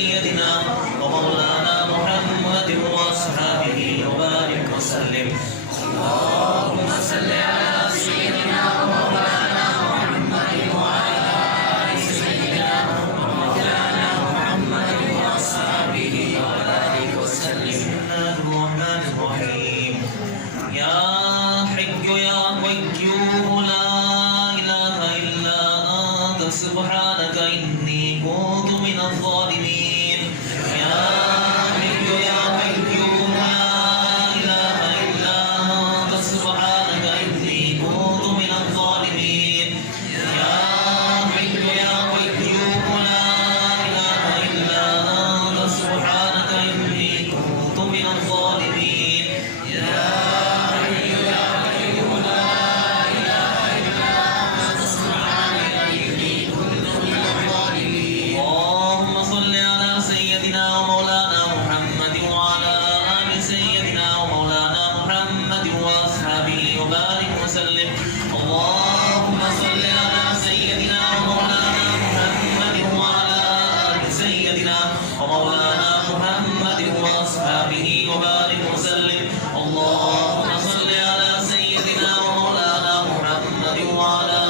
سيدنا ومولانا محمد وأصحابه وبارك وسلم اللهم صل على سيدنا ومولانا محمد وعلى آل سيدنا ومولانا محمد وأصحابه وبارك وسلم بسم الله الرحمن الرحيم يا حي يا قيوم لا إله إلا أنت سبحانك إني كنت من الظالمين يا حي يا قيوم لا إله إلا أنت سبحانك إني كنت من الظالمين يا حي يا قيوم لا إله إلا أنت سبحانك إني كنت من الظالمين يا اللهم صل على سيدنا ومولانا محمد وعلى آل سيدنا ومولانا محمد وأصحابه وبارك وسلم اللهم صل على سيدنا ومولانا محمد وعلى آل سيدنا ومولانا محمد وأصحابه وبارك وسلم اللهم صل على سيدنا ومولانا محمد وعلى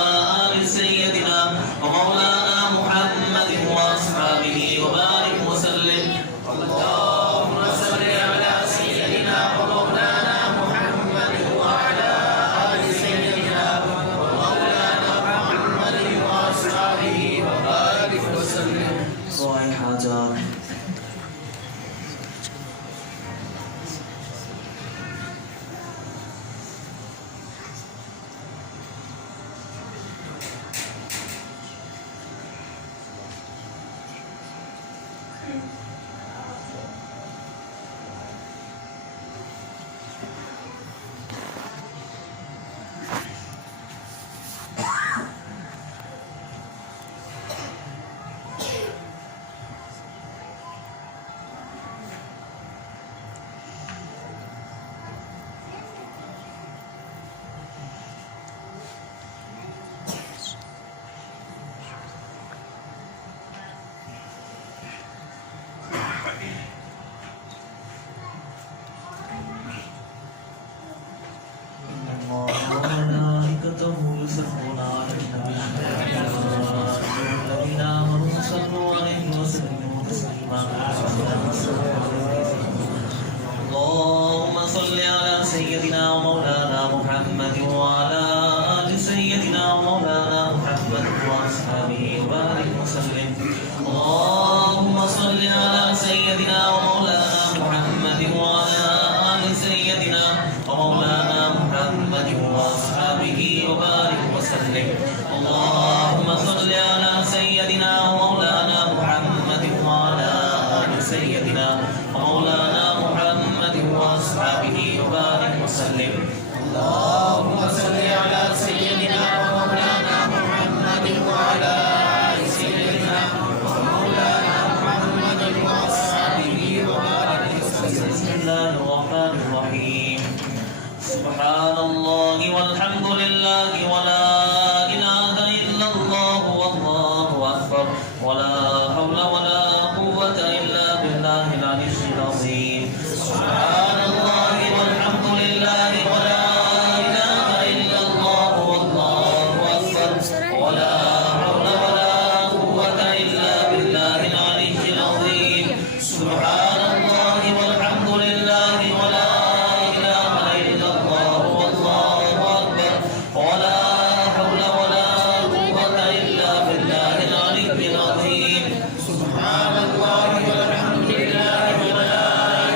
آل سيدنا ومولانا محمد وأصحابه وبارك وسلم اللهم صل على سيدنا ومولانا محمد وعلى آل سيدنا ومولانا محمد وأصحابه وبارك وسلم صحيح حاجات وملائكته يصلون على النبي يا أيها الذين آمنوا صلوا عليه وسلموا تسليما اللهم صل على سيدنا ومولانا محمد وعلى آل سيدنا ومولانا محمد وأصحابه وبارك وسلم اللهم صل على سيدنا ومولانا محمد وعلى آل سيدنا ومولانا محمد وأصحابه وبارك وسلم اللهم صل على سيدنا ومولانا محمد وعلى آل سيدنا ومولانا محمد وأصحابه وبارك وسلم اللهم صل على سيدنا ومولانا محمد وعلى آل سيدنا ومولانا محمد وأصحابه وبارك وسلم بسم الله الرحمن الرحيم سبحان الله والحمد لله ولا إله إلا الله والله أكبر ولا حول ولا قوة إلا بالله العلي العظيم سبحان الله والحمد لله ولا إله إلا الله والله أكبر ولا حول ولا قوة إلا بالله العلي العظيم سبحان الله والحمد لله ولا إله إلا الله والله أكبر ولا حول ولا قوة إلا بالله العلي العظيم سبحان الله والحمد لله ولا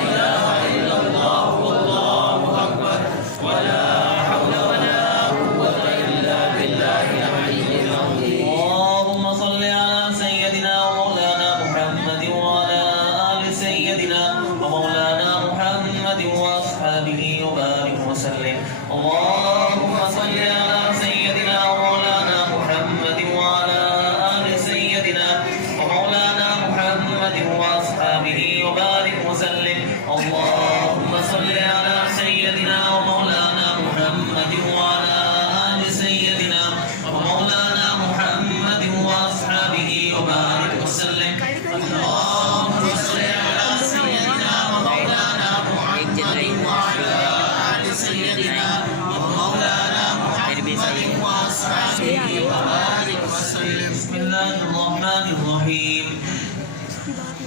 إله إلا الله والله أكبر ولا حول ولا قوة إلا بالله العلي العظيم اللهم صل على سيدنا ومولانا محمد وعلى آل سيدنا ومولانا محمد وأصحابه وبارك وسلم اللهم صل على سيدنا ومولانا محمد وعلى آل سيدنا ومولانا محمد وأصحابه وبارك وسلم اللهم صل على سيدنا ومولانا محمد وعلى آل سيدنا ومولانا محمد وأصحابه وبارك وسلم اللهم الرحيم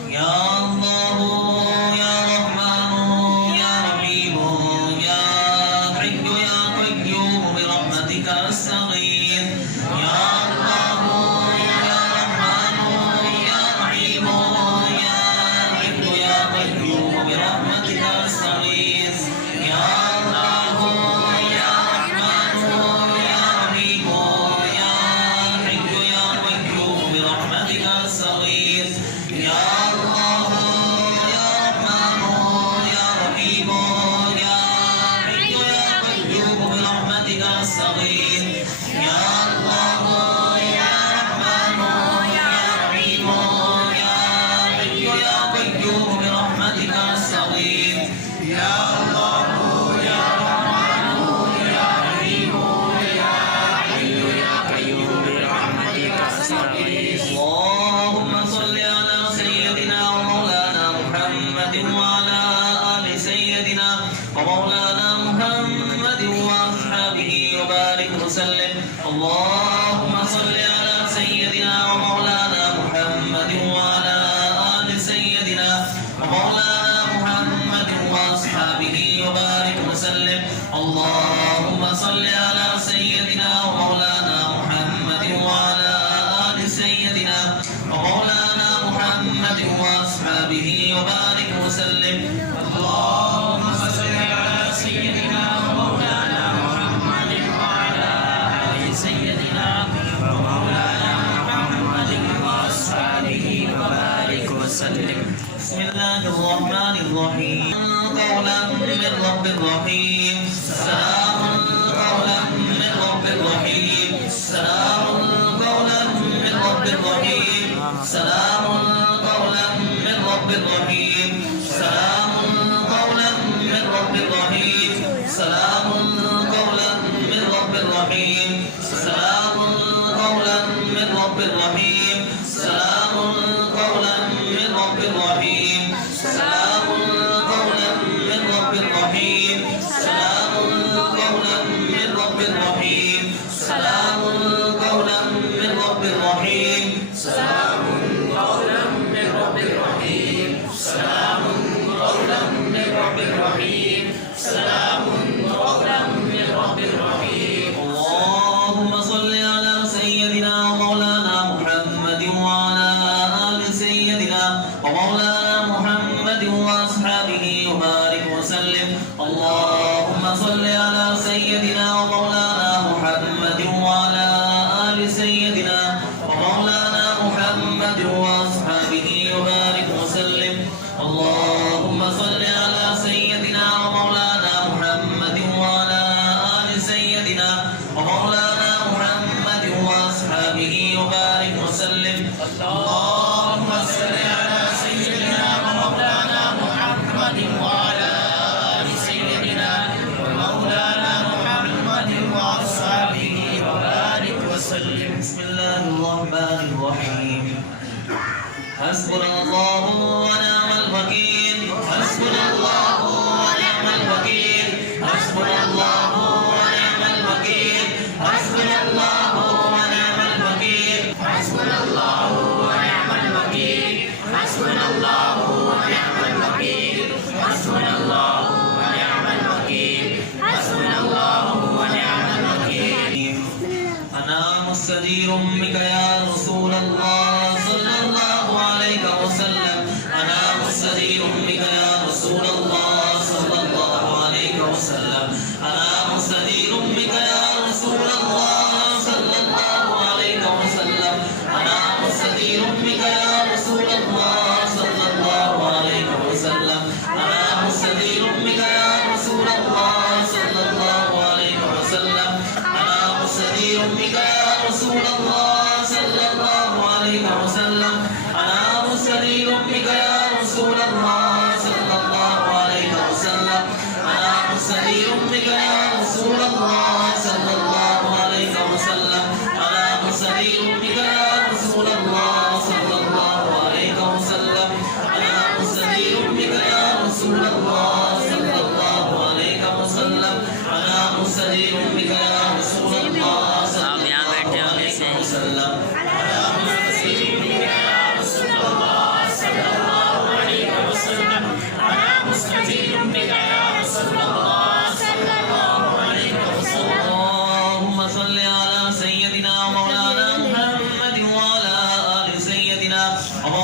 يا الله يا رحمن يا رحيم يا حي يا قيوم برحمتك نستغيث يا الله يا رحمن يا رحيم يا حي يا قيوم برحمتك نستغيث يا الله يا رحمن يا رحيم يا حي يا قيوم برحمتك نستغيث يا الله يا رحمن يا رحيم يا حي يا قيوم برحمتك نستغيث يا الله يا رحمن يا رحيم يا حي يا قيوم برحمتك نستغيث يا الله يا رحمن يا رحيم يا حي يا قيوم برحمتك نستغيث اللهم صل على سيدنا ومولانا محمد وعلى آل سيدنا ومولانا محمد وأصحابه وبارك وسلم اللهم صل على سيدنا ومولانا محمد وعلى آل سيدنا ومولانا محمد وأصحابه وبارك وسلم اللهم صل على سيدنا ومولانا محمد وعلى آل سيدنا ومولانا محمد وأصحابه وبارك وسلم اللهم صل على سيدنا ومولانا محمد وعلى آل سيدنا ومولانا محمد وأصحابه وبارك وسلم بسم الله الرحمن الرحيم قولا من رب رحيم سلام قولا من رب رحيم سلام قولا من رب رحيم سلام قولا من رب رحيم سلام قولا من رب رحيم سلام قولا من رب رحيم سلام قولا من رب رحيم سلام قولا من رب رحيم سلام قولا من رب رحيم سلام قولا من رب رحيم سلام قولا من رب رحيم سلام قولا من رب رحيم سلام قولا من رب رحيم سلام قولا من رب رحيم اللهم صل على سيدنا ومولانا محمد وعلى آل سيدنا ومولانا محمد وأصحابه وبارك وسلم اللهم صل على سيدنا ومولانا محمد وعلى آل سيدنا ومولانا محمد وأصحابه وبارك وسلم اللهم صل على سيدنا ومولانا محمد وعلى آل سيدنا ومولانا محمد وأصحابه وبارك وسلم اللهم صل على سيدنا ومولانا محمد وعلى آل سيدنا ومولانا محمد وأصحابه وبارك وسلم بسم الله الرحمن الرحيم حسبنا الله ونعم الوكيل حسبنا الله ونعم الوكيل حسبنا الله ونعم الوكيل حسبنا الله ونعم الوكيل حسبنا الله ونعم الوكيل حسبنا الله ونعم الوكيل حسبنا الله ونعم الوكيل حسبنا الله ونعم الوكيل أنا مستجير بك يا رسول الله صلى الله عليه وسلم أنا مستجير بك يا رسول الله صلى الله عليه وسلم أنا مستجير بك يا رسول الله صلى الله عليه وسلم أنا مستجير بك يا رسول الله صلى الله عليه وسلم أنا مستجير بك يا رسول الله صلى الله عليه وسلم أنا مستجير بك يا رسول الله صلى الله عليه وسلم أنا مستجير بك يا رسول الله صلى الله عليه وسلم أنا مستجير بك يا رسول الله صلى الله عليه وسلم أنا مستجير بك يا رسول الله صلى الله عليه وسلم أنا مستجير بك يا رسول الله صلى الله عليه وسلم أنا مستجير بك يا رسول الله صلى الله عليه وسلم أنا مستجير بك يا رسول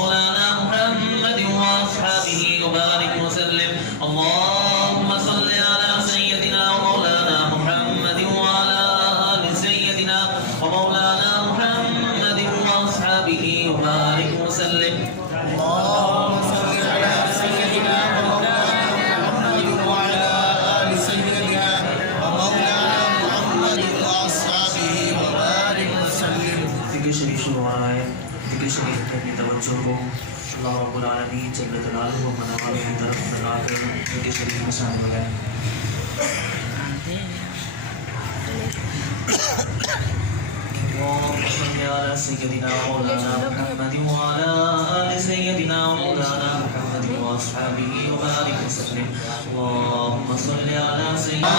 ومولانا محمد وأصحابه وبارك وسلم. اللهم صل على سيدنا ومولانا محمد وعلى آل سيدنا ومولانا محمد وأصحابه وبارك وسلم. اللهم صل على سيدنا ومولانا محمد وعلى آل سيدنا ومولانا محمد وأصحابه وبارك وسلم. ذکر شریف شروع ہو رہا ہے. ذکر شریف پہ اپنی توجہ کو اللہ رب العالمین جل جلالہ و منوالہ کی طرف لگا کر ذکر شریف میں شامل ہو گئے. اللهم صل على سيدنا ومولانا محمد وعلى آل سيدنا ومولانا محمد وأصحابه وبارك وسلم. اللهم صل على سيدنا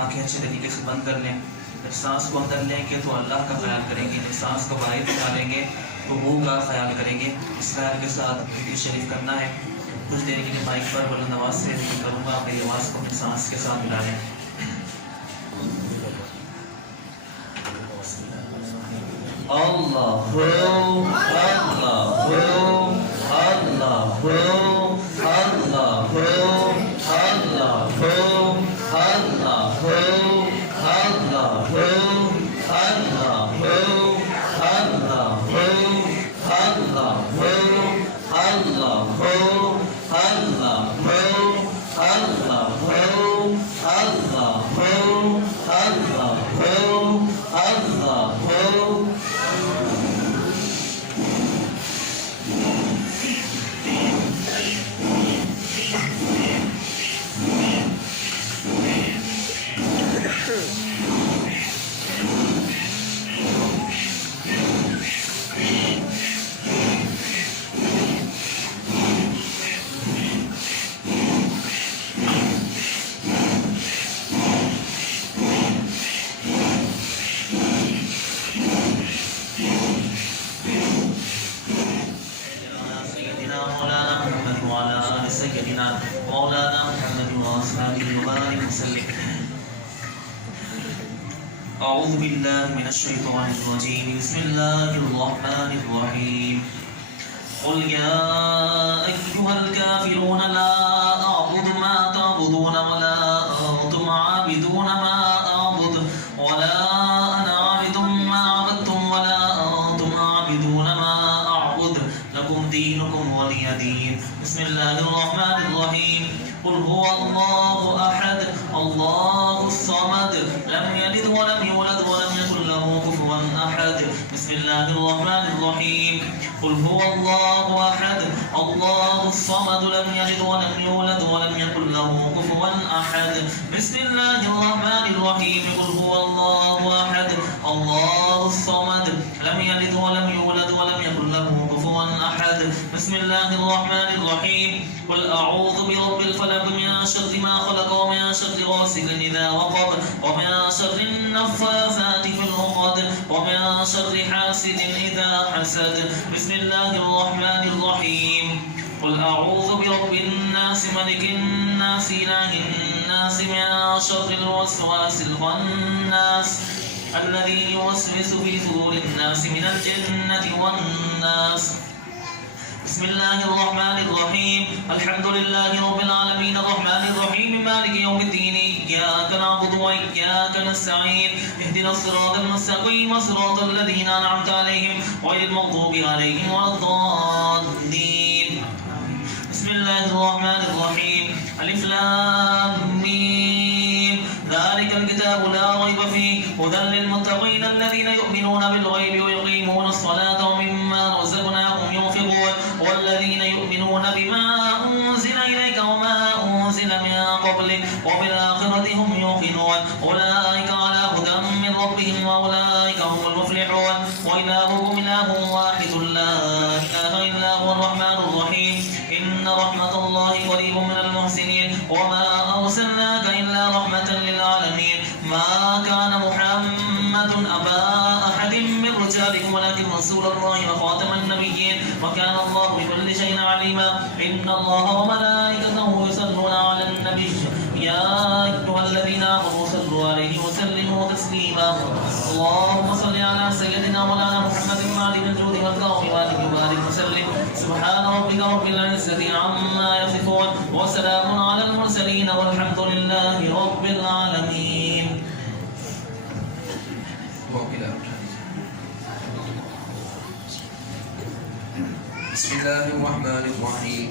آنکھیں اچھے طریقے سے بند کر لیں. جب سانس کو اندر لیں گے تو اللہ کا خیال کریں گے، جب سانس کو باہر نکالیں گے تو منہ کا خیال کریں گے. اس خیال کے ساتھ ذکر شریف کرنا ہے. کچھ دیر کے لیے مائک پر بلند آواز سے ذکر کروں گا، اپنی آواز کو اپنی سانس کے ساتھ ملا لیں. اللہ اللہ سيدنا مولانا محمد وأصحابه وبارك وسلم. أعوذ بالله من الشيطان الرجيم. بسم الله الرحمن الرحيم. قل يا أيها الكافرون لا أعبد ما تعبدون ولا أنتم عابدون ما أعبد ولا أنا عابد ما عبدتم ولا أنتم عابدون ما أعبد لكم دينكم ولي دين. بسم الله الرحمن الرحيم. قل هو الله أحد الله الصمد لم يلد ولم يولد ولم يكن له كفوا أحد. بسم الله الرحمن الرحيم. قل هو الله أحد الله الصمد لم يلد ولم يولد ولم يكن له كفوا أحد. بسم الله الرحمن الرحيم. قل هو الله أحد الله الصمد لم يلد ولم يولد ولم يكن له كفوا أحد. بسم الله الرحمن الرحيم. قل أعوذ برب الفلق من شر ما خلق ومن شر غاسق إذا وقب ومن شر النفاثات في العقد ومن شر حاسد إذا حسد. بسم الله الرحمن الرحيم. قل أعوذ برب الناس ملك الناس إله الناس من شر الوسواس الخناس الذي يوسوس في صدور الناس من الجنة والناس. بسم الله الرحمن الرحيم. الحمد لله رب العالمين الرحمن الرحيم مالك يوم الدين إياك نعبد وإياك نستعين اهدنا الصراط المستقيم صراط الذين أنعمت عليهم غير المغضوب عليهم ولا الضالين. بسم الله الرحمن الرحيم. ألف لام ميم ذلك الكتاب لا ريب فيه هدى للمتقين الذين يؤمنون بالغيب ويقيمون الصلاة ومما رزقناهم ينفقون والذين يؤمنون بما أنزل إليك وما أنزل من قبلك وبالآخرة هم يوقنون أولئك على هدى من ربهم وأولئك هم المفلحون. وإلهكم إله واحد لا إله إلا هو الرحمن الرحيم. إن رحمة الله قريب من المحسنين وما أرسلناك إلا رحمة للعالمين. ما كان محمد أبا أحد من رجالكم ولكن رسول الله وخاتم النبيين وكان الله بكل شيء عليما. إن الله وملائكته يصلون على النبي يا أيها الذين آمنوا صلوا عليه وسلموا تسليما. اللهم صل على سيدنا مولانا محمد وعلى الجود والكرم وآله وبارك وسلم. سبحان ربك رب العزة عما يصفون وسلام على المرسلين والحمد لله رب العالمين. بسم الله الرحمن الرحيم.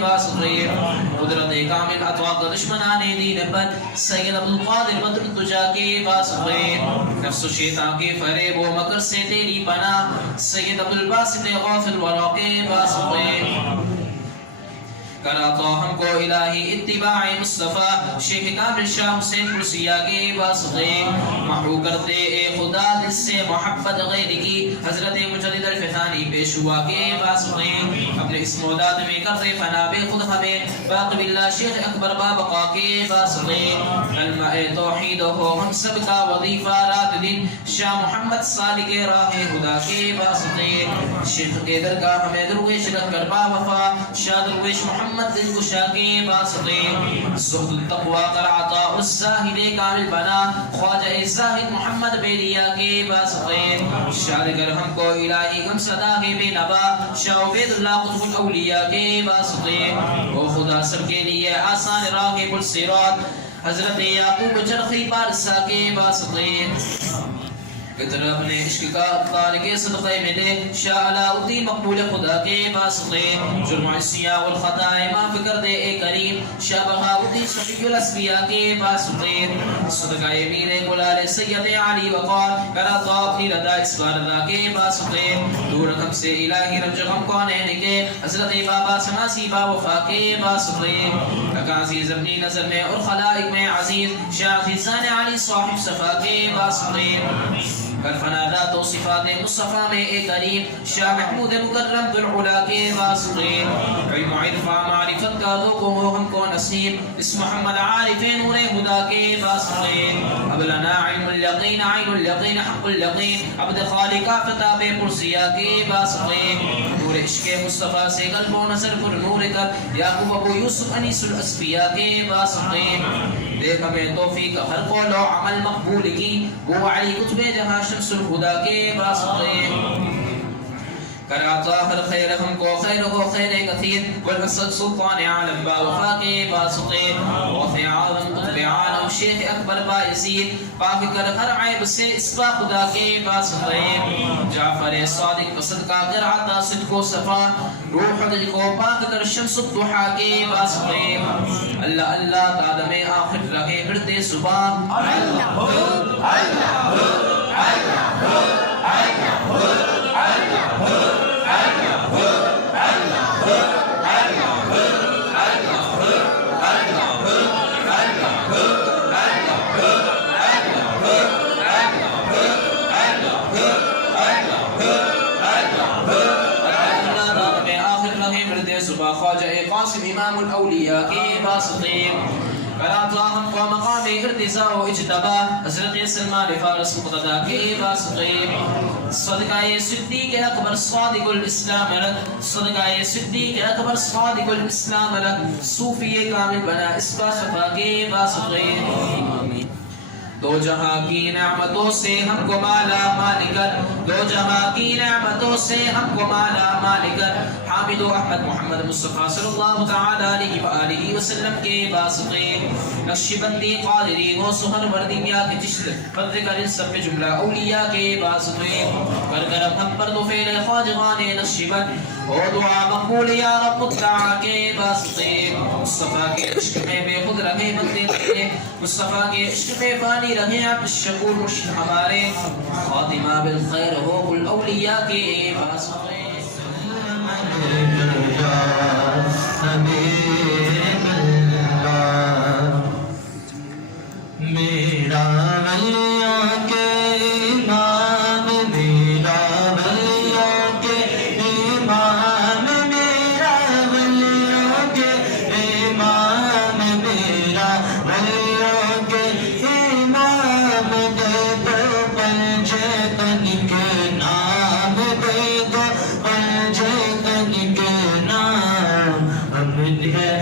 واسطے قدرت کامل عطا کا دشمنان دین پر سید عبدالقادر بدر الدجا کے واسطے نفس و شیطان کے فریب و مکر سے تیری پناہ سید عبدالباسط غوث الورا کے واسطے کراتا ہم کو الہی اتباع مصطفیٰ شیخ کامل شاہ حسین پرسیہ کے واسطے محو کرتے اے خدا دل سے محبت غیر کی حضرت مجدد الفتانی پیشوا کے واسطے اپنے اس مودات میں کرتے فنا بے خود ہمیں باقی باللہ شیخ اکبر بابقا کے واسطے علماء توحید ہو ہم سب کا وظیفہ رات دن شاہ محمد صالح راہ خدا کے واسطے شیخ کے درگاہ ہمیں درویش رکھ کر با وفا شاہ درویش محمد دلگشا کے واسطے زہد التقوی کر عطا الزاہد کامل بنا خواجہ زاہد محمد بیلیا کے واسطے شاہ گر ہم کو الہی غم صدا کے بے نبا شاہ عبید اللہ قطب الاولیاء کے واسطے او خدا سب کے لیے آسان راہ پل صراط حضرت یعقوب چرخی پارسا کے واسطے کتر اپنے عشق کا ابطال کے صدقے میں دے شاہ علاء الدین مقبول خدا کے واسطے جرم عصیاء والخطائے معاف کر دے اے کریم شاہ بغاء الدین صفی الاسفیاء کے واسطے صدقہ امیر گلال سید علی وقار کراتا اپنی رضا اس بار رضا کے واسطے دور رقم سے الہی رب جغم کونین کے حضرت بابا سماسی با وفا کے واسطے لکا عزیز اپنی نظر میں اور خلائق میں عزیز شاہ عزیزان علی صاحب صفا کے واسطے کرفنا ذات و صفات مصطفیٰ میں اے کریم شاہ محمود مکرم بالعلا کے واسطے علم عرفہ معرفت کا ذوق ہو ہم کو نصیب اس محمد عارف نور خدا کے واسطے اب لنا علم الیقین عین الیقین حق الیقین عبد خالقہ فتاب پرسیہ کے واسطے نور عشق مصطفیٰ سے قلب و نظر پر نور کر یعقوب ابو یوسف انیس الاسفیاء کے واسطے دیکھ ہمیں توفیق ہر قول و عمل مقبول کی وہ علی کتب جہاں شمس الخدا کے واسطے کراتا ہر خیر ہم کو خیر ہو خیر کثیر والحسد سلطان عالم با وفا کے واسطے غوث عالم قطب عالم شیخ اکبر با یزید پاک کر ہر عیب سے اسبا خدا کے واسطے جعفر صادق پسند کا کر عطا صدق و صفا روح دل کو پاک کر شمس الضحا کے واسطے اللہ اللہ تعالی میں آخر رہے بڑھتے صبح اللہ اللہ خواجہ قاسم امام الاولیاء کے واسطے کراتا ہم کو مقام ارتضاء و اجتبا حضرت سلمان فارس مقتدہ کے واسطے صدقہ صدیق اکبر صادق الاسلام لک صدقہ صدیق اکبر صادق الاسلام لک صوفی کامل بنا اس کا صفا کے واسطے دو جہاں کی نعمتوں سے ہم کو مالا مال کر دو جہاں کی نعمتوں سے ہم کو مالا مال کر حامد و احمد محمد مصطفیٰ صلی اللہ تعالی علیہ وآلہ وسلم کے واسطے نقش بندی قادری و سہر وردینیا کے چشت فرد کر سب جملہ اولیاء کے واسطے کر کرم ہم پر دو فیل خواجغان نقش بند اور دعا مقبول یا رب الدعا کے واسطے مصطفیٰ کے عشق میں بے خود رہے بندے تیرے مصطفیٰ کے عشق میں فانی رہے عبد الشکور مرشد ہمارے خاتمہ بالخیر ہو کل اولیاء کے واسطے میرا ولیوں کے امام میرا ولیوں کے امام میرا ولیوں کے امام میرا ولیوں کے امام دے دو پنجے تن کے نام دے دو پنجے تن کے نام ہم نے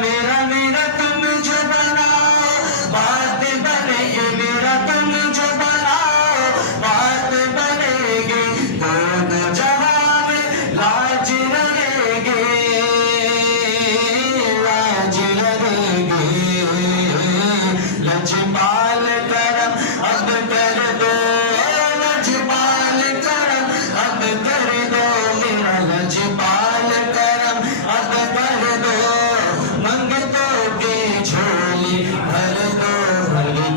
میرا میرا میرا تم جو بناؤ بات بنے گی، میرا تم جو بناؤ بات بنے گی، دو جہاں میں لاج رہے گی، لاج رہے گی، لجپال کرم اب کر دو، لجپال کرم اب کر دو، میرا لجپال کرم اب کر دو، منگتوں کی جھولی بھر دو، بھر دو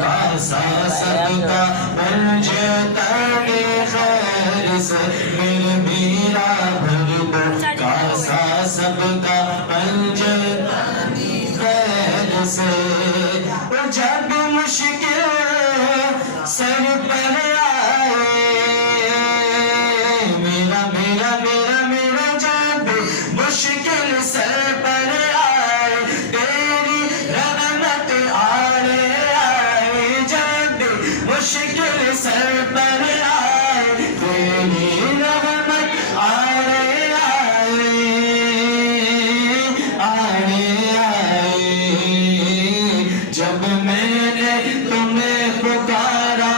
کاسا سب کا پنجتا کے خیر سے، میرے میرا بھر دو کاسا سب کا پنجتا کی خیر سے، جب مشکل سر پر آئے، میرا میرا میرا میرا جب مشکل سر پر آئے، تیری رحمت آڑے آئے، جب مشکل سر پر آئے، تیری رحمت آڑے آئے، آڑے آئے، جب میں نے تمہیں پکارا،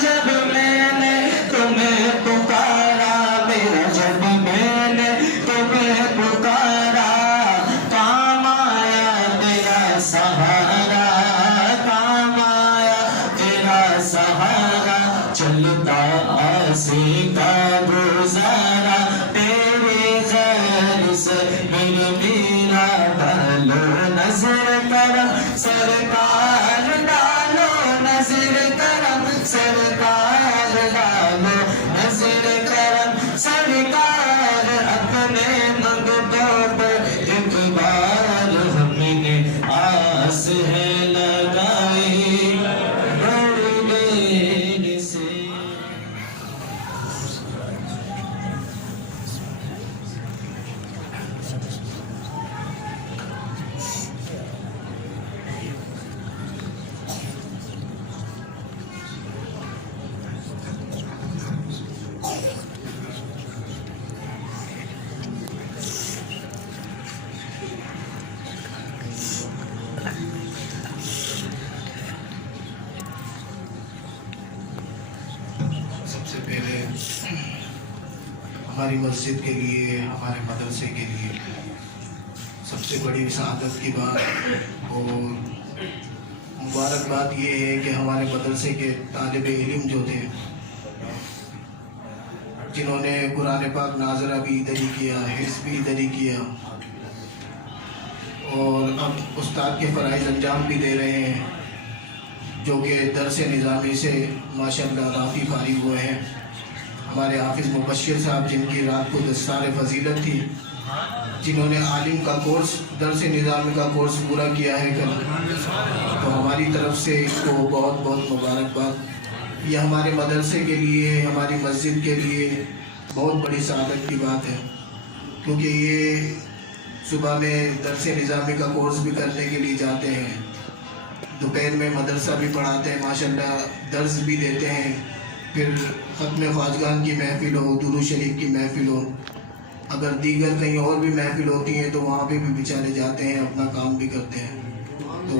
جب میں نے تمہیں پکارا، میرا جب میں نے تمہیں پکارا، کام آیا تیرا سہارا، کام آیا تیرا سہارا، چلتا آسی کا گزارا، تیری خیر سے میرا میرا ڈالو نظر کرم، سرکار ڈالو نظر کرم، سرکار ڈالو نظر کرم، سرکار اپنے منگتوں پر ایک بار ہم نے آس ہے لگائی بڑی دیر سے۔ سب سے پہلے ہماری مسجد کے لیے، ہمارے مدرسے کے لیے سب سے بڑی سعادت کی بات اور مبارکباد یہ ہے کہ ہمارے مدرسے کے طالب علم جو تھے، جنہوں نے قرآن پاک ناظرہ بھی ادھر ہی کیا، حفظ بھی ادھر ہی کیا، اور اب استاد کے فرائض انجام بھی دے رہے ہیں، جو کہ درس نظامی سے ماشاءاللہ کافی فارغ ہوئے ہیں۔ ہمارے حافظ مبشر صاحب، جن کی رات کو دستار فضیلت تھی، جنہوں نے عالم کا کورس، درس نظامی کا کورس پورا کیا ہے کل، تو ہماری طرف سے اس کو بہت بہت مبارکباد۔ یہ ہمارے مدرسے کے لیے، ہماری مسجد کے لیے بہت بڑی سعادت کی بات ہے، کیونکہ یہ صبح میں درس نظامی کا کورس بھی کرنے کے لیے جاتے ہیں، دوپہر میں مدرسہ بھی پڑھاتے ہیں، ماشاءاللہ درس بھی دیتے ہیں، پھر ختم خواجگان کی محفل ہو، درود شریف کی محفل ہو، اگر دیگر کہیں اور بھی محفل ہوتی ہیں تو وہاں پہ بھی بیچارے جاتے ہیں، اپنا کام بھی کرتے ہیں، تو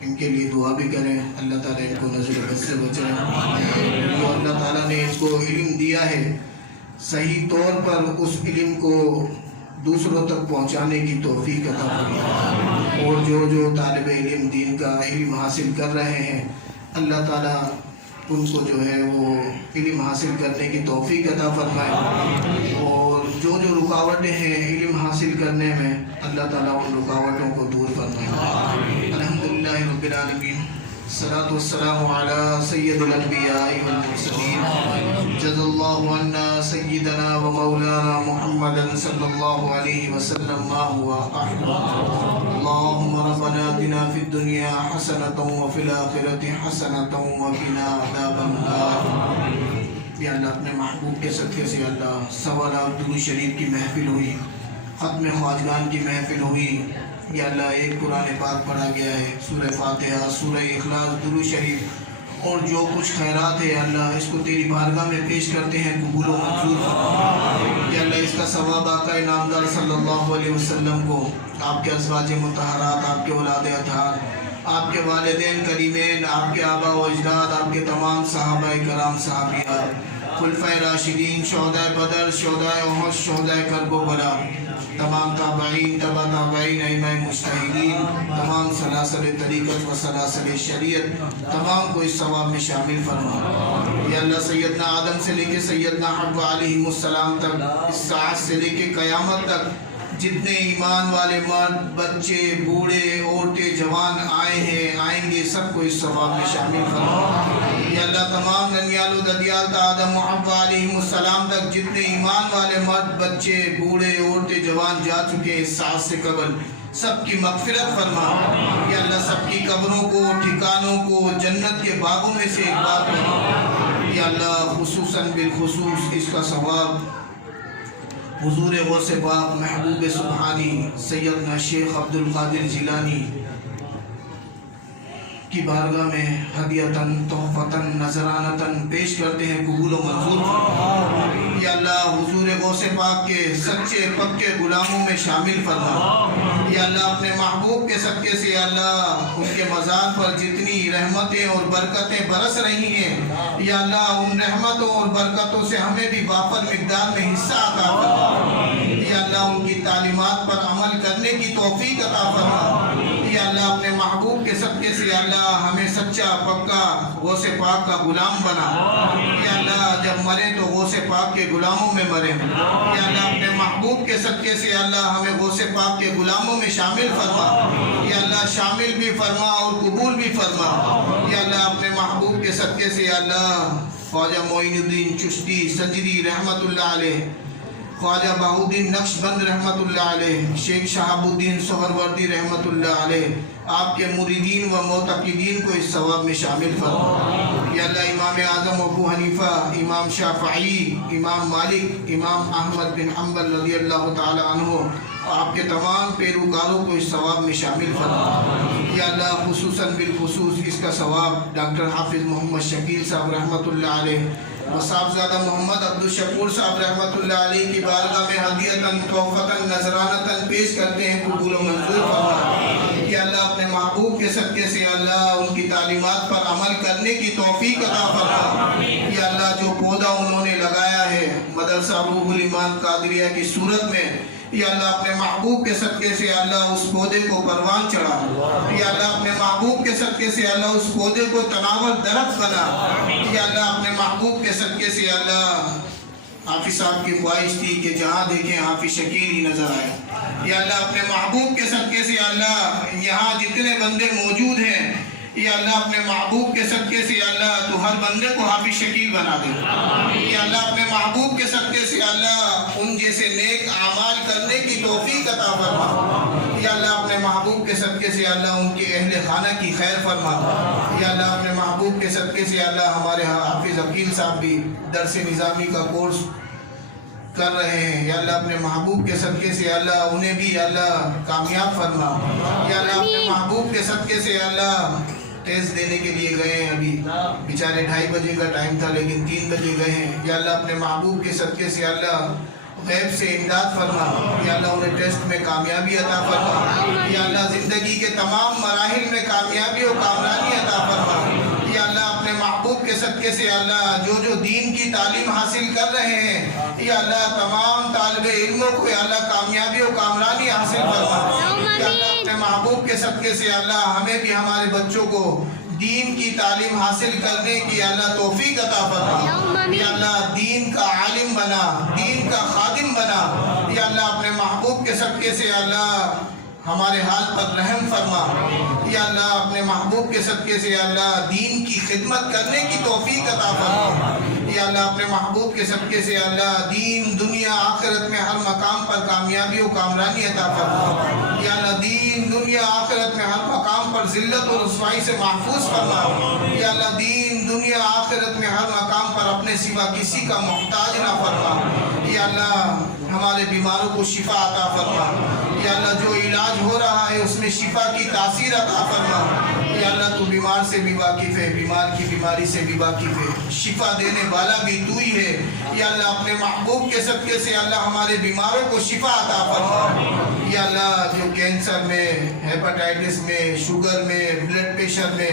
ان کے لیے دعا بھی کریں، اللہ تعالیٰ ان کو نظر بد سے بچائے۔ جو اللہ تعالیٰ نے ان کو علم دیا ہے، صحیح طور پر اس علم کو دوسروں تک پہنچانے کی توفیق عطا فرمائے، اور جو طالب علم دین کا علم حاصل کر رہے ہیں، اللہ تعالیٰ ان کو جو ہے وہ علم حاصل کرنے کی توفیق عطا فرمائے، اور جو رکاوٹیں ہیں علم حاصل کرنے میں، اللہ تعالیٰ ان رکاوٹوں کو دور فرمائے۔ الحمدللہ رب العالمین، الصلاة والسلام على سید الانبیاء والمرسلین، جزا اللہ عنا سیدنا و مولانا محمد صلی اللہ علیہ وسلم ما هو احمد۔ اللہم ربنا آتنا فی الدنیا حسنة وفی الآخرة حسنة وقنا عذاب النار۔ یا اللہ اپنے محبوب کے صدقے سے اللہ سوالات درود شریف کی محفل ہوئی، ختم خواجگان کی محفل ہوئی، یا اللہ ایک قرآن پاک پڑھا گیا ہے، سورہ فاتحہ، سورہ اخلاص، درود شریف، اور جو کچھ خیرات ہے اللہ اس کو تیری بارگاہ میں پیش کرتے ہیں، قبول و منظور فرما۔ یا اللہ اس کا ثواب آقا نامدار صلی اللہ علیہ وسلم کو، آپ کے ازواج مطہرات، آپ کے اولاد اطہار، آپ کے والدین کریمین، آپ کے آبا و اجداد، آپ کے تمام صحابہ کرام صحابیات، خلفائے راشدین، شہدائے بدر، شہدائے احد، شہدائے کرب و بلا، تمام تابعین، تبع تابعین، ائمہ مجتہدین، تمام سلاسل طریقت و سلاسل شریعت، تمام کو اس ثواب میں شامل فرما۔ یا اللہ سیدنا آدم سے لے کے سیدنا حوا علیہ السلام تک، اس ساعت سے لے کے قیامت تک جتنے ایمان والے مرد، بچے، بوڑھے، عورتیں، جوان آئے ہیں، آئیں گے، سب کو اس ثواب میں شامل فرما۔ یا اللہ تمام ننیال و ددیال تا آدم و حوا علیہ السلام تک جتنے ایمان والے مرد، بچے، بوڑھے، عورتیں، جوان جا چکے ہیں اس ساعت سے قبل، سب کی مغفرت فرما۔ یا اللہ سب کی قبروں کو، ٹھکانوں کو جنت کے باغوں میں سے ایک بار بنا۔ یا اللہ خصوصاً بالخصوص اس کا ثواب حضور غوث پاک محبوب سبحانی سیدنا شیخ عبد القادر جیلانی کی بارگاہ میں ہدیتاً، تحفتاً، نذرانتاً پیش کرتے ہیں، قبول و منظور فرما۔ یا اللہ حضور غوث پاک کے سچے پکے غلاموں میں شامل فرما۔ یا اللہ اپنے محبوب کے صدقے سے یا اللہ ان کے مزار پر جتنی رحمتیں اور برکتیں برس رہی ہیں، یا اللہ ان رحمتوں اور برکتوں سے ہمیں بھی وافر مقدار میں حصہ عطا فرما۔ یا اللہ ان کی تعلیمات پر عمل کرنے کی توفیق عطا فرما۔ یا اللہ اپنے محبوب کے صدقے سے یا اللہ ہمیں سچا پکا غوث پاک کا غلام بنا۔ یا اللہ جب مرے تو غوث پاک کے غلاموں میں مرے۔ یا اللہ اپنے محبوب کے صدقے سے یا اللہ ہمیں غوث پاک کے غلاموں میں شامل فرما۔ یا اللہ شامل بھی فرما اور قبول بھی فرما۔ یا اللہ اپنے محبوب کے صدقے سے یا اللہ خواجہ معین الدین چشتی سجدی رحمت اللہ علیہ، خواجہ بہاؤالدین نقش بند رحمت اللہ علیہ، شیخ شہاب الدین سہروردی رحمت اللہ علیہ، آپ کے مریدین و معتقدین کو اس ثواب میں شامل فرما۔ یا اللہ امام اعظم ابو حنیفہ، امام شافعی، امام مالک، امام احمد بن حنبل رضی اللہ تعالی عنہ، آپ کے تمام پیروکاروں کو اس ثواب میں شامل فرما۔ یا اللہ خصوصاً بالخصوص اس کا ثواب ڈاکٹر حافظ محمد شکیل صاحب رحمت اللہ علیہ و صاحبزادہ محمد عبدالشکور صاحب رحمت اللہ علیہ کی بارگاہ میں ہدیتاً، تحفتاً، نذرانتاً پیش کرتے ہیں، قبول و منظور فرما۔ یا اللہ اپنے محبوب کے صدقے سے اللہ ان کی تعلیمات پر عمل کرنے کی توفیق عطا فرما۔ یا اللہ جو پودا انہوں نے لگایا ہے مدرسہ روح الایمان قادریہ کی صورت میں، یا اللہ اپنے محبوب کے صدقے سے اللہ اس پودے کو پروان چڑھا۔ یا اللہ اپنے محبوب کے صدقے سے اللہ اس پودے کو تناور درخت بنا۔ یا اللہ اپنے محبوب کے صدقے سے اللہ حافظ صاحب کی خواہش تھی کہ جہاں دیکھیں حافظ شکیل ہی نظر آئے۔ یا اللہ اپنے محبوب کے صدقے سے اللہ یہاں جتنے بندے موجود ہیں، یا اللہ اپنے محبوب کے صدقے سے اللہ تو ہر بندے کو حافظ شکیل بنا دے۔ یا اللہ اپنے محبوب کے صدقے سے اللہ ان جیسے نیک اعمال کرنے کی توفیق عطا فرما۔ یا اللہ اپنے محبوب کے صدقے سے اللہ ان کے اہل خانہ کی خیر فرما۔ یا اللہ اپنے محبوب کے صدقے سے اللہ ہمارے حافظ عقیل صاحب بھی درس نظامی کا کورس کر رہے ہیں، یا اللہ اپنے محبوب کے صدقے سے اللہ انہیں بھی اللہ کامیاب فرما۔ یا اللہ اپنے محبوب کے صدقے سے اللہ ٹیسٹ دینے کے لیے گئے ہیں، ابھی بیچارے 2:30 بجے کا ٹائم تھا لیکن 3 بجے گئے ہیں۔ یا اللہ اپنے محبوب کے صدقے سے اللہ غیب سے امداد فرما۔ یا اللہ انہیں ٹیسٹ میں کامیابی عطا فرما۔ یا اللہ زندگی کے تمام مراحل میں کامیابی و کامرانی عطا فرما۔ یا اللہ اپنے محبوب کے صدقے سے اللہ جو دین کی تعلیم حاصل کر رہے ہیں، یا اللہ تمام طالب علموں کو یا اللہ کامیابی و کامرانی حاصل فرما۔ یا اللہ اپنے محبوب کے صدقے سے اللہ ہمیں بھی ہمارے بچوں کو دین کی تعلیم حاصل کرنے کی اللہ توفیق عطا فرما۔ یا اللہ دین کا عالم بنا، دین کا خادم بنا۔ یا اللہ اپنے محبوب کے صدقے سے اللہ ہمارے حال پر رحم فرما۔ یا اللہ اپنے محبوب کے صدقے سے اللہ دین کی خدمت کرنے کی توفیق عطا فرما۔ یا اللہ اپنے محبوب کے صدقے سے اللہ دین دنیا آخرت میں ہر مقام پر کامیابی و کامرانی عطا فرما۔ یا اللہ دین دنیا آخرت میں ہر مقام پر ذلت و رسوائی سے محفوظ فرما۔ یا اللہ دین دنیا آخرت میں ہر مقام پر اپنے سوا کسی کا محتاج نہ فرما۔ یا اللہ ہمارے بیماروں کو شفا عطا فرما۔ یا اللہ جو علاج ہو رہا ہے اس میں شفا کی تاثیر عطا فرما۔ یا یا اللہ تو بیمار سے بھی واقف ہے، بیمار کی بیماری سے بھی واقف ہے، شفا دینے والا بھی تو ہی ہے یا اللہ اپنے محبوب کے صدقے سے اللہ ہمارے بیماروں کو شفا عطا فرما یا اللہ جو کینسر میں، ہیپاٹائٹس میں، شوگر میں، بلڈ پریشر میں،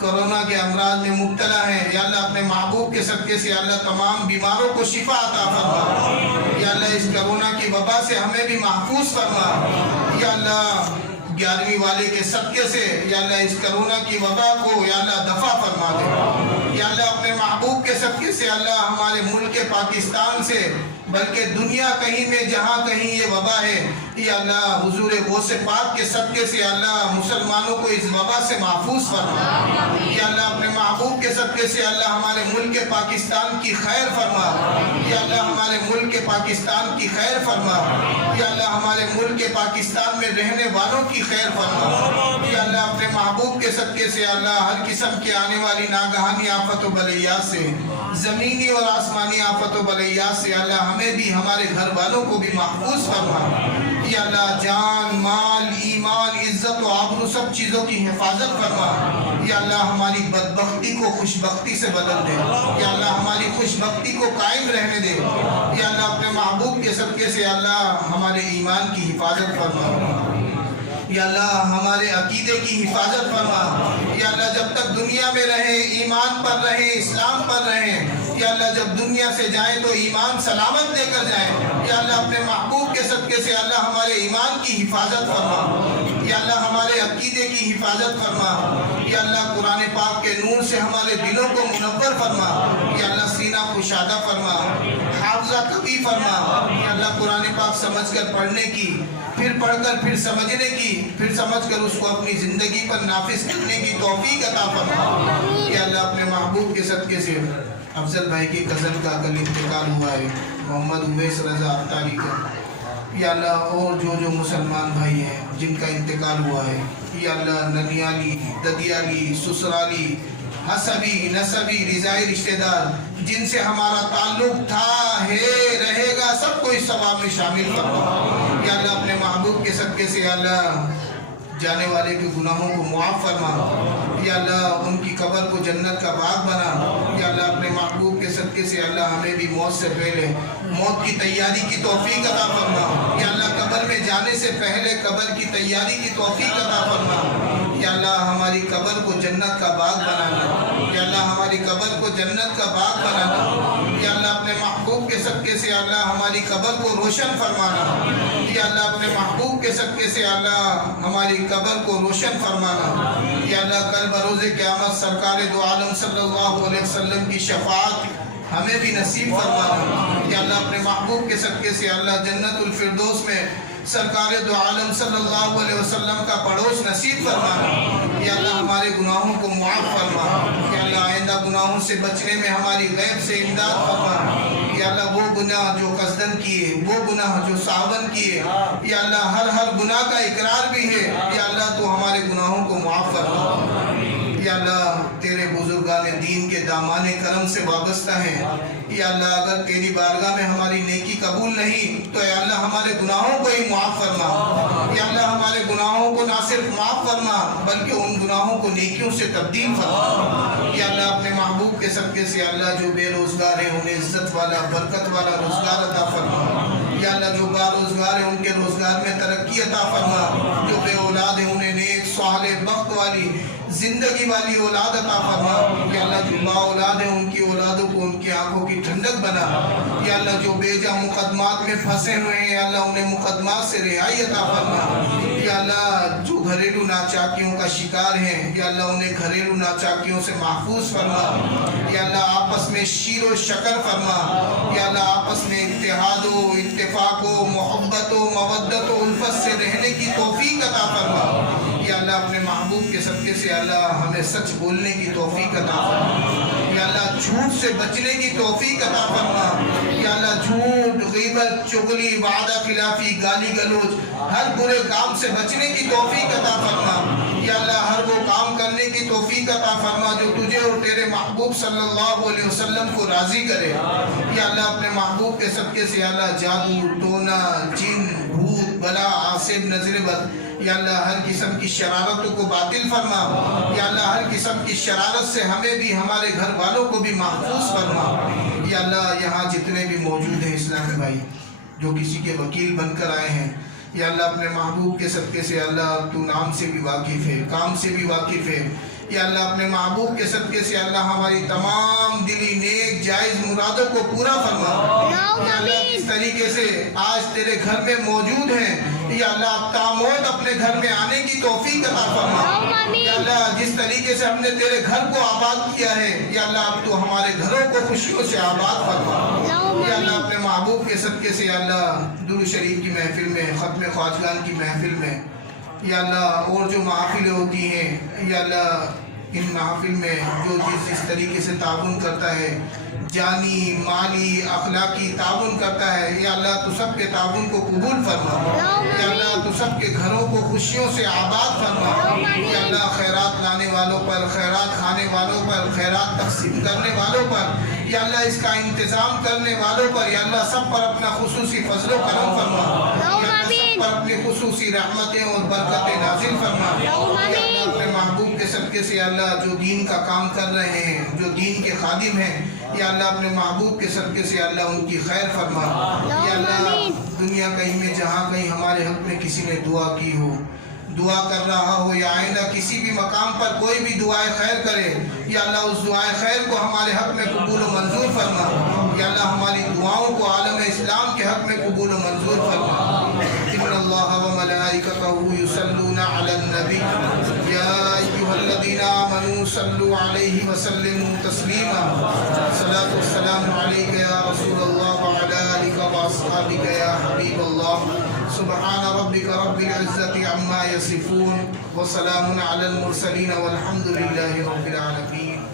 کرونا کے امراض میں مبتلا ہیں یا اللہ اپنے محبوب کے صدقے سے اللہ تمام بیماروں کو شفا عطا فرما یا اللہ اس کرونا کی وبا سے ہمیں بھی محفوظ فرما یا اللہ 11ویں والے کے صدقے سے یا اللہ اس کرونا کی وبا کو یا اللہ دفع فرما دے یا اللہ اپنے محبوب کے صدقے سے اللہ ہمارے ملک پاکستان سے بلکہ دنیا کہیں میں جہاں کہیں یہ وبا ہے یا اللہ حضور غوث پاک کے صدقے سے اللہ مسلمانوں کو اس وبا سے محفوظ فرما یا اللہ اپنے محبوب کے صدقے سے اللہ ہمارے ملک پاکستان کی خیر فرما یا اللہ ہمارے ملک پاکستان کی خیر فرما یا اللہ ہمارے ملک پاکستان میں رہنے والوں کی خیر فرما یا اللہ اپنے محبوب کے صدقے سے اللہ ہر قسم کی آنے والی ناگہانی آفت و بلیات سے، زمینی اور آسمانی آفت و بلیات سے اللہ ہمیں بھی ہمارے گھر والوں کو بھی محفوظ فرما یا اللہ جان، مال، ایمان، عزت و آبرو سب چیزوں کی حفاظت فرما یا اللہ ہماری بدبختی کو خوشبختی سے بدل دے یا اللہ ہماری خوشبختی کو قائم رہنے دے یا اللہ اپنے محبوب کے صدقے سے اللہ ہمارے ایمان کی حفاظت فرما یا اللہ ہمارے عقیدے کی حفاظت فرما یا اللہ جب تک دنیا میں رہیں ایمان پر رہیں، اسلام پر رہیں یا اللہ جب دنیا سے جائیں تو ایمان سلامت لے کر جائیں یا اللہ اپنے محبوب کے صدقے سے اللہ ہمارے ایمان کی حفاظت فرما یا اللہ ہمارے عقیدے کی حفاظت فرما یا اللہ قرآن پاک کے نور سے ہمارے دلوں کو منور فرما یا اللہ سینہ کشادہ فرما، حافظہ قوی فرما یا اللہ قرآن پاک سمجھ کر پڑھنے کی، پھر پڑھ کر پھر سمجھنے کی، پھر سمجھ کر اس کو اپنی زندگی پر نافذ کرنے کی توفیق عطا فرما یا اللہ اپنے محبوب کے صدقے سے افضل بھائی کی کزن کا کل انتقال ہوا ہے، محمد اویس رضا اختاری کا یا اللہ اور جو مسلمان بھائی ہیں جن کا انتقال ہوا ہے یا اللہ ننیالی، ددیالی، سسرالی، حسبی، نسبی، رضائی رشتہ دار جن سے ہمارا تعلق تھا، ہے، رہے گا، سب کو اس ثواب میں شامل فرما یا اللہ اپنے محبوب کے صدقے سے اللہ جانے والے کے گناہوں کو معاف فرما یا اللہ ان کی قبر کو جنت کا باغ بنا یا اللہ اپنے محبوب کے صدقے سے اللہ ہمیں بھی موت سے پہلے موت کی تیاری کی توفیق عطا فرما یا اللہ قبر میں جانے سے پہلے قبر کی تیاری کی توفیق عطا فرما یا اللہ ہماری قبر کو جنت کا باغ بنانا یا اللہ ہماری قبر کو جنت کا باغ بنانا یا اللہ اپنے محبوب کے صدقے سے اللہ ہماری قبر کو روشن فرمانا یا اللہ اپنے محبوب کے صدقے سے اللہ ہماری قبر کو روشن فرمانا یا اللہ کل بروز قیامت سرکار دو عالم صلی اللہ علیہ وسلم کی شفاعت ہمیں بھی نصیب فرمانا یا اللہ اپنے محبوب کے صدقے سے اللہ جنت الفردوس میں سرکار دو عالم صلی اللہ علیہ وسلم کا پڑوس نصیب فرمانا یا اللہ ہمارے گناہوں کو معاف فرما یا اللہ آئندہ گناہوں سے بچنے میں ہماری غیب سے امداد فرما یا اللہ وہ گناہ جو قصدن کیے، وہ گناہ جو ساون کیے یا اللہ ہر گناہ کا اقرار بھی ہے یا اللہ تو ہمارے گناہوں کو معاف فرما یا اللہ تیرے بزرگان دین کے دامان کرم سے وابستہ ہیں یا اللہ اگر تیری بارگاہ میں ہماری نیکی قبول نہیں تو یا اللہ ہمارے گناہوں کو ہی معاف فرما یا اللہ ہمارے گناہوں کو نہ صرف معاف فرما بلکہ ان گناہوں کو نیکیوں سے تبدیل فرما یا اللہ اپنے محبوب کے صدقے سے اللہ جو بے روزگار ہیں انہیں عزت والا، برکت والا روزگار عطا فرما یا اللہ جو با روزگار ہیں ان کے روزگار میں ترقی عطا فرما، جو بے اولاد ہیں انہیں نیک صالح بخت والی زندگی والی اولاد عطا فرما یا اللہ جو با اولاد ہیں ان کی اولادوں کو ان کی آنکھوں کی ٹھنڈک بنا یا اللہ جو بیجا مقدمات میں پھنسے ہوئے ہیں یا اللہ انہیں مقدمات سے رہائی عطا فرما یا اللہ جو گھریلو ناچاکیوں کا شکار ہیں یا اللہ انہیں گھریلو ناچاکیوں سے محفوظ فرما یا اللہ آپس میں شیر و شکر فرما یا اللہ آپس میں اتحاد و اتفاق و محبت و مودت و الفت سے رہنے کی توفیق عطا فرما یا اللہ اپنے محبوب کے صدقے سے اللہ ہمیں سچ بولنے کی توفیق عطا فرما یا اللہ جھوٹ سے بچنے کی توفیق عطا فرما یا اللہ جھوٹ، غیبت، چغلی، وعدہ خلافی، گالی گلوچ ہر برے کام سے بچنے کی توفیق عطا فرما یا اللہ ہر وہ کام کرنے کی توفیق عطا فرما جو تجھے اور تیرے محبوب صلی اللہ علیہ وسلم کو راضی کرے یا اللہ اپنے محبوب کے صدقے سے اللہ جادو، ٹونا، جن، بھوت، بلا، مناسب نظر بد یا اللہ ہر قسم کی شرارتوں کو باطل فرما یا اللہ ہر قسم کی شرارت سے ہمیں بھی ہمارے گھر والوں کو بھی محفوظ فرما یا اللہ یہاں جتنے بھی موجود ہیں اسلامی بھائی جو کسی کے وکیل بن کر آئے ہیں یا اللہ اپنے محبوب کے صدقے سے اللہ تو نام سے بھی واقف ہے کام سے بھی واقف ہے یا اللہ اپنے محبوب کے صدقے سے اللہ ہماری تمام دلی نیک جائز مرادوں کو پورا فرما یا اللہ جس طریقے سے آج تیرے گھر میں موجود ہیں یا اللہ اب تاموت اپنے گھر میں آنے کی توفیق عطا فرما یا اللہ جس طریقے سے ہم نے تیرے گھر کو آباد کیا ہے یا اللہ اب تو ہمارے گھروں کو خوشیوں سے آباد فرما یا اللہ اپنے محبوب کے صدقے سے یا اللہ درود شریف کی محفل میں ختم خواجگان کی محفل میں یا اللہ اور جو محافلیں ہوتی ہیں یا اللہ ان محافل میں جو جس طریقے سے تعاون کرتا ہے جانی مالی اخلاقی تعاون کرتا ہے یا اللہ تو سب کے تعاون کو قبول فرما یا اللہ تو سب کے گھروں کو خوشیوں سے آباد فرما یا اللہ خیرات لانے والوں پر خیرات کھانے والوں پر خیرات تقسیم کرنے والوں پر یا اللہ اس کا انتظام کرنے والوں پر یا اللہ سب پر اپنا خصوصی فضل و کرم فرما یا اللہ سب پر اپنی خصوصی رحمتیں اور برکتیں نازل فرما یا اللہ اپنے محبوب کے صدقے سے یا اللہ جو دین کا کام کر رہے ہیں جو دین کے خادم ہیں یا اللہ اپنے محبوب کے صدقے سے اللہ ان کی خیر فرما یا اللہ دنیا کہیں میں جہاں کہیں ہمارے حق میں کسی نے دعا کی ہو دعا کر رہا ہو یا آئندہ کسی بھی مقام پر کوئی بھی دعائے خیر کرے یا اللہ اس دعائے خیر کو ہمارے حق میں قبول و منظور فرما یا اللہ ہماری دعاؤں کو عالم اسلام کے حق میں قبول و منظور فرما ان اللہ و ملائکتہ یصلون علی النبی یا ایھا الذین آمنوا صلوا علیہ وسلموا تسلیما صلاۃ والسلام علیک یا رسول اللہ وعلی آلک واصحابک یا حبیب اللہ سبحان ربک رب العزت عما یصفون وسلام علی المرسلین والحمد للہ رب العالمین.